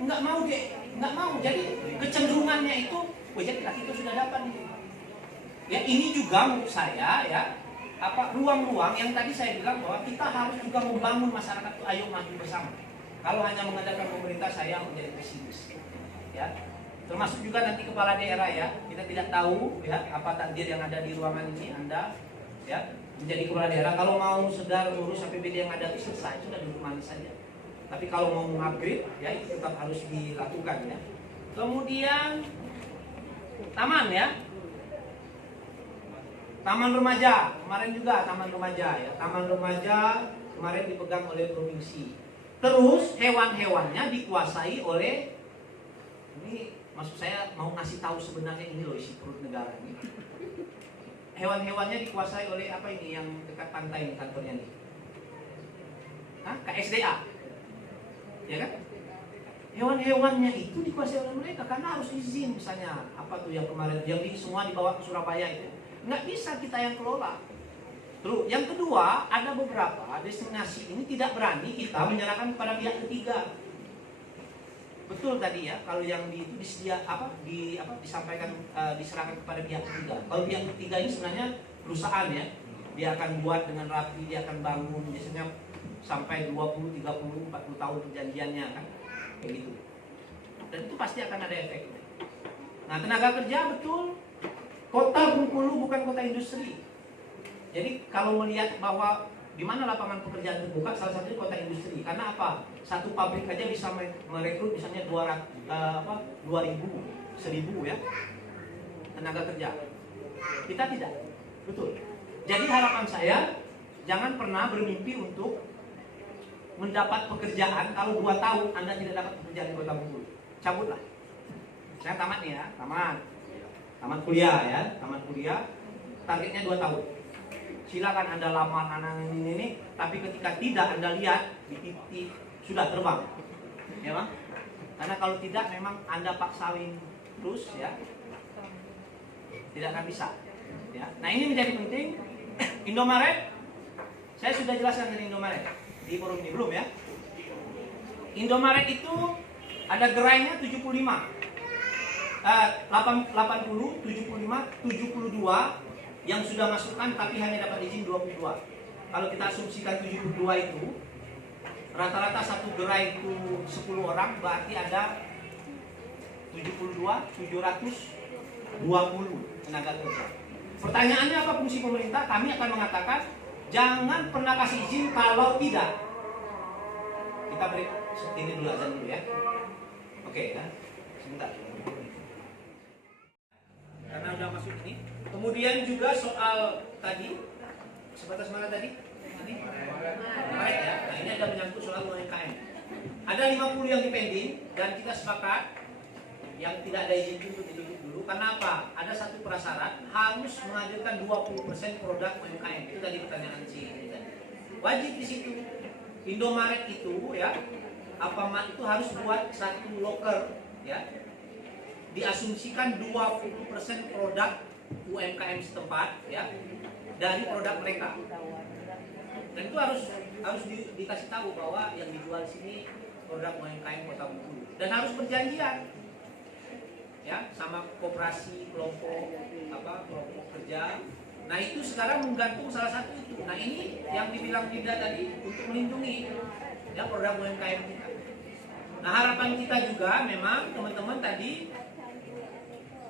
nggak mau. Jadi kecenderungannya itu, jadi itu sudah dapat nih. Ya ini juga menurut saya ya, ruang-ruang yang tadi saya bilang bahwa kita harus juga membangun masyarakat itu, ayo maju bersama. Kalau hanya mengandalkan pemerintah, saya menjadi pesimis. Ya, termasuk juga nanti kepala daerah ya, kita tidak tahu ya apa takdir yang ada di ruangan ini Anda ya menjadi kepala daerah. Kalau mau sedar urus APBD yang ada itu selesai, sudah duduk manis saja. Tapi kalau mau mengupgrade ya itu tetap harus dilakukan ya. Kemudian taman ya. Taman remaja, kemarin juga taman remaja ya. Taman remaja kemarin dipegang oleh provinsi. Terus hewan-hewannya dikuasai oleh, ini maksud saya mau ngasih tahu sebenarnya ini loh isi perut negara ini. Hewan-hewannya dikuasai oleh apa ini yang dekat pantai ini kantornya nih? Hah? KSDA. Ya kan? Hewan-hewannya itu dikuasai oleh mereka karena harus izin misalnya apa tuh yang kemarin yang semua dibawa ke Surabaya itu. Nggak bisa kita yang kelola. Terus yang kedua, ada beberapa destinasi ini tidak berani kita menyerahkan kepada pihak ketiga. Betul tadi ya, kalau yang itu disampaikan diserahkan kepada pihak ketiga. Kalau pihak ketiga ini sebenarnya perusahaan ya, dia akan buat dengan rapi, dia akan bangun biasanya sampai 20, 30, 40 tahun perjanjiannya kan, kayak gitu. Dan itu pasti akan ada efeknya. Nah tenaga kerja betul. Kota Bengkulu bukan kota industri. Jadi kalau melihat bahwa di mana lapangan pekerjaan terbuka, salah satunya kota industri. Karena apa? Satu pabrik aja bisa merekrut misalnya 2.000, 1.000 ya tenaga kerja. Kita tidak, betul. Jadi harapan saya jangan pernah bermimpi untuk mendapat pekerjaan kalau 2 tahun Anda tidak dapat pekerjaan di kota Bengkulu. Cabutlah. Saya tamat nih ya, tamat kuliah ya, targetnya 2 tahun. Silakan Anda lamar anak ini, tapi ketika tidak Anda lihat di titik sudah terbang, ya bang. Karena kalau tidak memang Anda paksawin terus ya, tidak akan bisa. Ya. Nah ini menjadi penting. Indomaret, saya sudah jelaskan dari Indomaret di forum ini belum ya? Indomaret itu ada gerainya 75. 80, 75, 72 yang sudah masukkan tapi hanya dapat izin 22. Kalau kita asumsikan 72 itu rata-rata satu gerai itu 10 orang, berarti ada 72, 720 tenaga kerja. Pertanyaannya apa fungsi pemerintah? Kami akan mengatakan jangan pernah kasih izin kalau tidak. Kita break ini dulu, azan dulu ya. Oke ya, sebentar. Karena udah masuk ini. Kemudian juga soal tadi, sebatas mana tadi? Maret ya. Nah ini ada menyangkut soal UMKM. Ada 50 yang dipending dan kita sepakat yang tidak ada izin untuk ditutup dulu. Karena apa? Ada satu prasyarat harus menghadirkan 20% produk UMKM. Itu tadi pertanyaan si ini tadi. Wajib di situ. Indomaret itu ya, Alfamart itu harus buat satu loker ya. Diasumsikan 20% produk UMKM setempat ya dari produk mereka. Dan itu harus dikasih tahu bahwa yang dijual sini produk UMKM Kota Bengkulu dan harus perjanjian ya sama koperasi kelompok kerja. Nah itu sekarang menggantung salah satu itu. Nah ini yang dibilang Dinda tadi untuk melindungi ya produk UMKM kita. Nah harapan kita juga memang teman-teman tadi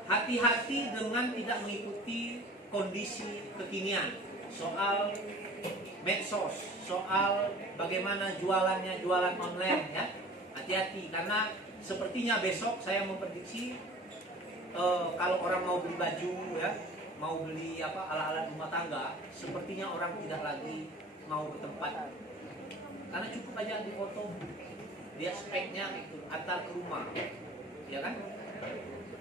hati-hati dengan tidak mengikuti kondisi kekinian soal medsos, soal bagaimana jualannya, jualan online ya. Hati-hati karena sepertinya besok saya memprediksi kalau orang mau beli baju ya, mau beli alat-alat rumah tangga, sepertinya orang tidak lagi mau ke tempat. Karena cukup aja di foto dia speknya itu antar ke rumah. Ya kan?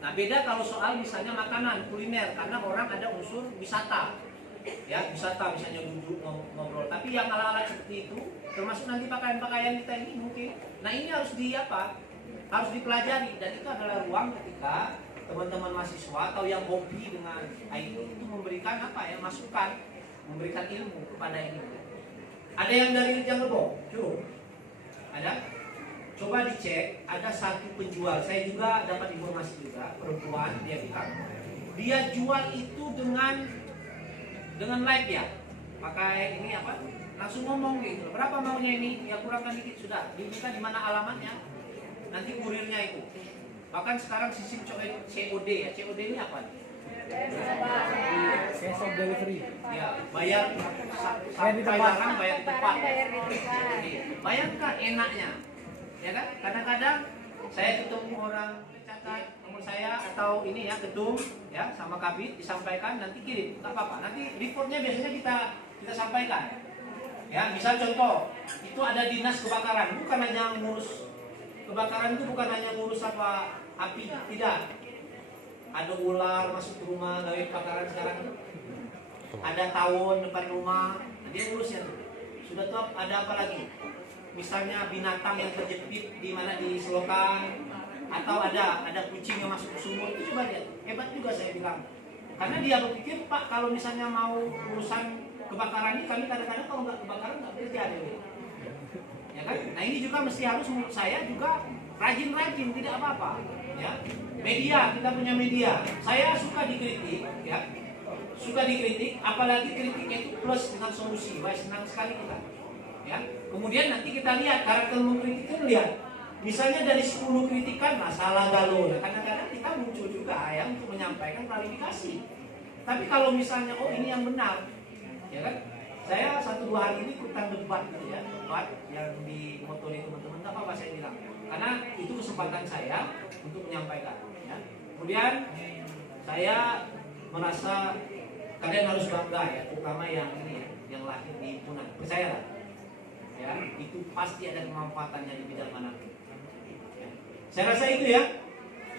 Nah beda kalau soal misalnya makanan, kuliner, karena orang ada unsur wisata. Ya, wisata misalnya duduk ngobrol. Tapi yang ala-ala seperti itu, termasuk nanti pakaian-pakaian kita ini mungkin. Nah ini harus harus dipelajari dan itu adalah ruang ketika teman-teman mahasiswa atau yang hobi dengan IT itu memberikan masukan, memberikan ilmu kepada ini. Ada yang dari Rijang Lebong? Curug? Ada? Coba dicek, ada satu penjual. Saya juga dapat informasi juga, perempuan dia bilang, dia jual itu dengan live ya, pakai ini apa? Langsung ngomong gitu. Berapa maunya ini? Ya kurangkan dikit sudah. Diminta di mana alamatnya? Nanti kurirnya itu. Bahkan sekarang sistem COD ya. COD ini apa? Cash on delivery. Ya, bayar sampai barang bayar di tempat. Bayangkan enaknya, ya kan? Kadang-kadang saya ketemu orang catat nomor saya atau ini ya gedung ya sama kabit disampaikan nanti kirim, nggak apa-apa. Nanti reportnya biasanya kita sampaikan. Ya, misal contoh itu ada dinas kebakaran, bukan hanya ngurus kebakaran itu bukan hanya ngurus apa api, tidak. Ada ular masuk ke rumah, gawe kebakaran sekarang itu. Ada tawon depan rumah, dia ngurusnya tuh. Sudah tuh ada apa lagi? Misalnya binatang yang terjepit di mana di selokan, atau ada kucing yang masuk ke sumur, itu coba lihat. Hebat juga saya bilang. Karena dia berpikir, Pak, kalau misalnya mau urusan kebakaran ini, kami kadang-kadang kalau nggak kebakaran nggak kerja deh. Ya kan? Nah ini juga mesti harus menurut saya juga rajin-rajin, tidak apa-apa. Ya, media, kita punya media. Saya suka dikritik, ya, suka dikritik, apalagi kritiknya itu plus dengan solusi. Wah, senang sekali kita. Ya, kemudian nanti kita lihat karakter mengkritik itu lihat. Misalnya dari 10 kritikan masalah galau, ya, kadang-kadang kita muncul juga ya untuk menyampaikan klarifikasi. Tapi kalau misalnya oh ini yang benar, ya kan? Saya 1-2 hari ini ikutan debat gitu ya, debat yang dimotori teman-teman, nggak apa-apa saya bilang. Karena itu kesempatan saya untuk menyampaikan. Ya. Kemudian saya merasa kalian harus bangga ya, terutama yang ini ya, yang lahir di himpunan. Percayalah, ya itu pasti ada kemanfaatannya di bidang manapun. Ya. Saya rasa itu ya,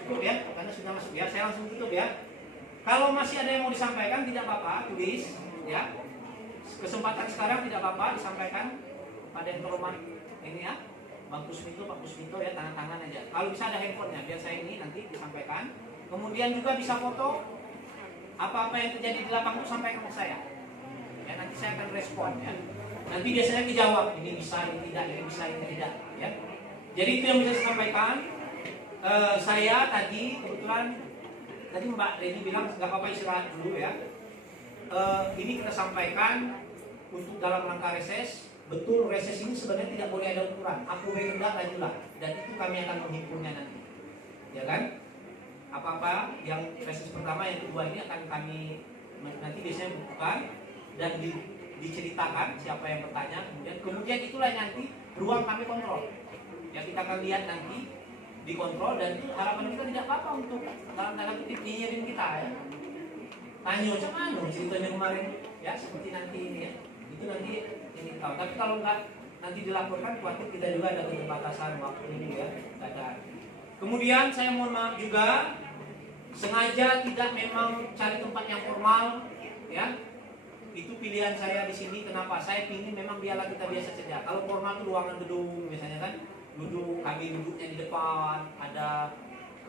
cukup ya, karena sudah masuk ya. Saya langsung tutup ya. Kalau masih ada yang mau disampaikan tidak apa-apa, tulis ya. Kesempatan sekarang tidak apa-apa disampaikan pada yang terhormat ini ya. Bang Kusmito, Pak Kusmito ya, tangan-tangan aja. Kalau bisa ada handphonenya, biar saya ini nanti disampaikan. Kemudian juga bisa foto apa-apa yang terjadi di lapang itu sampaikan ke saya. Ya, nanti saya akan respon ya. Nanti biasanya dijawab, ini bisa, ini tidak, ini bisa, ini tidak. Ya. Jadi itu yang bisa saya sampaikan. Saya tadi kebetulan tadi Mbak Reni bilang nggak apa-apa istirahat dulu ya. Ini kita sampaikan untuk dalam rangka reses. Betul, reses ini sebenarnya tidak boleh ada ukuran. Aku rendah lajulah, dan itu kami akan menghimpunnya nanti, ya kan? Apa-apa yang reses pertama, yang kedua ini akan kami nanti biasanya bukukan dan diceritakan siapa yang bertanya. Kemudian itulah nanti ruang kami kontrol. Ya kita akan lihat nanti dikontrol dan itu harapan kita tidak apa-apa untuk dalam tanda kutip nyinyirin kita ya. Tanya macam mana ceritanya kemarin ya seperti nanti ini ya. Itu nanti ingin tahu. Tapi kalau enggak nanti dilaporkan, khawatir kita juga ada keterbatasan waktu ini ya. Kemudian saya mohon maaf juga, sengaja tidak memang cari tempat yang formal, ya. Itu pilihan saya di sini. Kenapa? Saya ingin memang biarlah kita biasa saja. Kalau formal itu ruangan gedung, misalnya kan, kami duduknya di depan, ada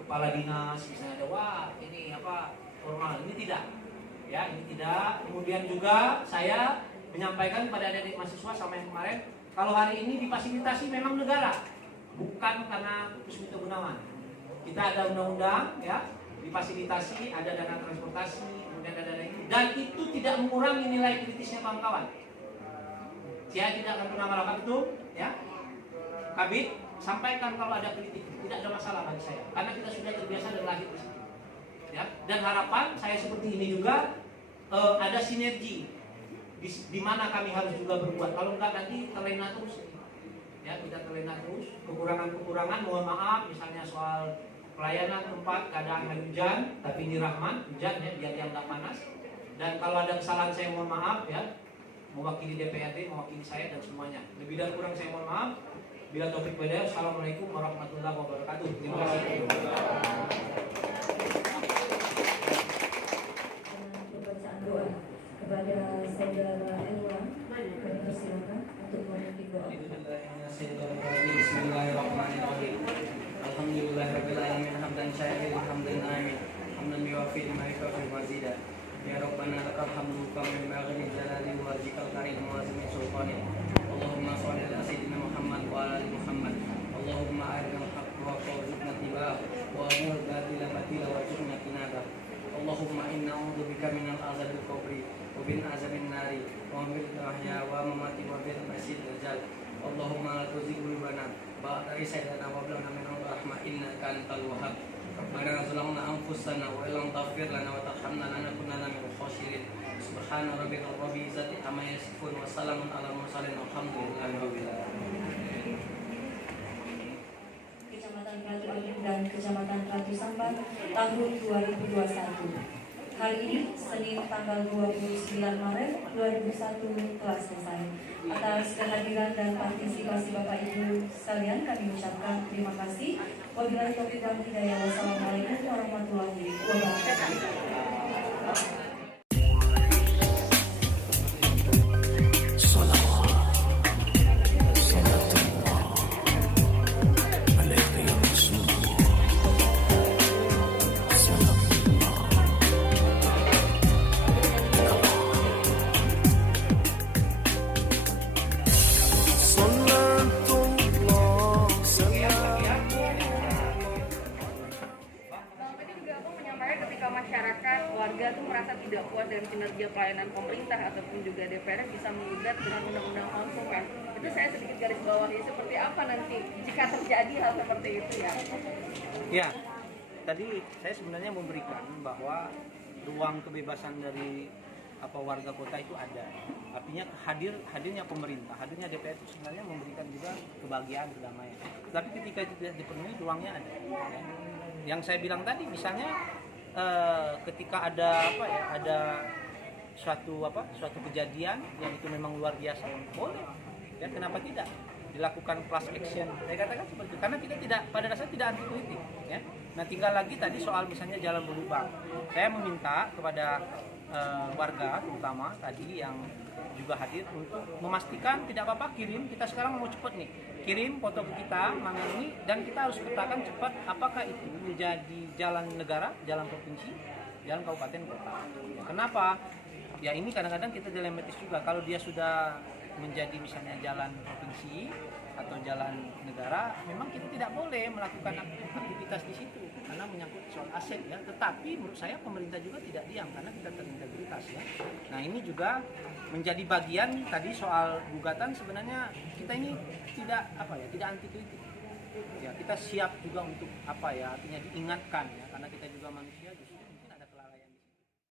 kepala dinas, misalnya ada, wah ini apa formal. Ini tidak, ya ini tidak. Kemudian juga saya menyampaikan pada adik-adik mahasiswa sama yang kemarin, kalau hari ini difasilitasi memang negara, bukan karena Kusmito Gunawan. Kita ada undang-undang, ya, difasilitasi, ada dana transportasi, kemudian ada dana ini, dan itu tidak mengurangi nilai kritisnya kawan-kawan. Saya tidak akan pernah melakukan itu, ya. Kabit, sampaikan kalau ada kritik, tidak ada masalah bagi saya, karena kita sudah terbiasa dan lahir di sini. Ya. Dan harapan saya seperti ini juga ada sinergi. Di mana kami harus juga berbuat. Kalau enggak nanti terlena terus. Ya, kita terlena terus. Kekurangan-kekurangan mohon maaf, misalnya soal pelayanan tempat keadaan hujan, tapi ini rahmat, hujan ya, biar yang enggak panas. Dan kalau ada kesalahan saya mohon maaf ya. Mewakili DPRD, mewakili saya dan semuanya. Lebih dan kurang saya mohon maaf. Bila taufik walhidayah. Assalamualaikum warahmatullahi wabarakatuh. Terima kasih. Pembacaan doa kepada saudara Elwa, kami persilakan untuk memimpin doa. Bismillahirrahmanirrahim. Alhamdulillahirabbil alamin hamdan syakiran hamdan amin. Hamdan yuwafi ma yukafi mazida. Ya Rabbana lakal hamdu kama yanbaghi li jalali wajhikal karim wa azimi sultanik. bil mahya wa mamati wa bil masjid dajjal. Allahumma la tuzigh qulubana ba'da idh hadaytana wa hab lana min ladunka rahmah innaka antal wahhab. Rabbana zalamna anfusana wa illam taghfir lana wa tarhamna lanakunanna minal khasirin. Subhana rabbika rabbil izzati amma yasifun wa salamun alal mursalin walhamdulillahi rabbil alamin. Kecamatan Ratu Agung dan Kecamatan Ratu Sampan tahun 2021. Hari ini, Senin tanggal 29 Maret 2001 telah selesai. Atas kehadiran dan partisipasi Bapak Ibu sekalian kami ucapkan terima kasih. Wabillahi taufiq wal hidayah. Wassalamualaikum warahmatullahi wabarakatuh. Ketika masyarakat warga tuh merasa tidak puas dengan kinerja pelayanan pemerintah ataupun juga DPR bisa menggugat dengan undang-undang konsumen. Itu saya sedikit garis bawahi seperti apa nanti jika terjadi hal seperti itu ya. Ya, tadi saya sebenarnya memberikan bahwa ruang kebebasan dari warga kota itu ada. Artinya hadirnya pemerintah, hadirnya DPR itu sebenarnya memberikan juga kebahagiaan, kedamaian. Tapi ketika itu tidak dipenuhi, ruangnya ada. Ya. Yang saya bilang tadi, misalnya ketika ada suatu kejadian yang itu memang luar biasa, boleh. Ya, kenapa tidak dilakukan class action? Saya katakan seperti itu karena kita tidak, pada dasarnya tidak anti kritik. Ya. Nah, tinggal lagi tadi soal misalnya jalan berlubang. Saya meminta kepada warga terutama tadi yang juga hadir untuk memastikan tidak apa-apa kirim, kita sekarang mau cepet nih, kirim foto ke kita mana ini, dan kita harus petakan cepat apakah itu menjadi jalan negara, jalan provinsi, jalan kabupaten kota. Ya, kenapa? Ya ini kadang-kadang kita dilematis juga kalau dia sudah menjadi misalnya jalan provinsi atau jalan negara, memang kita tidak boleh melakukan aktivitas di situ karena menyangkut soal aset ya. Tetapi menurut saya pemerintah juga tidak diam karena kita terintegritas ya. Nah ini juga menjadi bagian tadi soal gugatan, sebenarnya kita ini tidak anti kritik. Ya kita siap juga untuk artinya diingatkan ya karena kita juga manusia justru.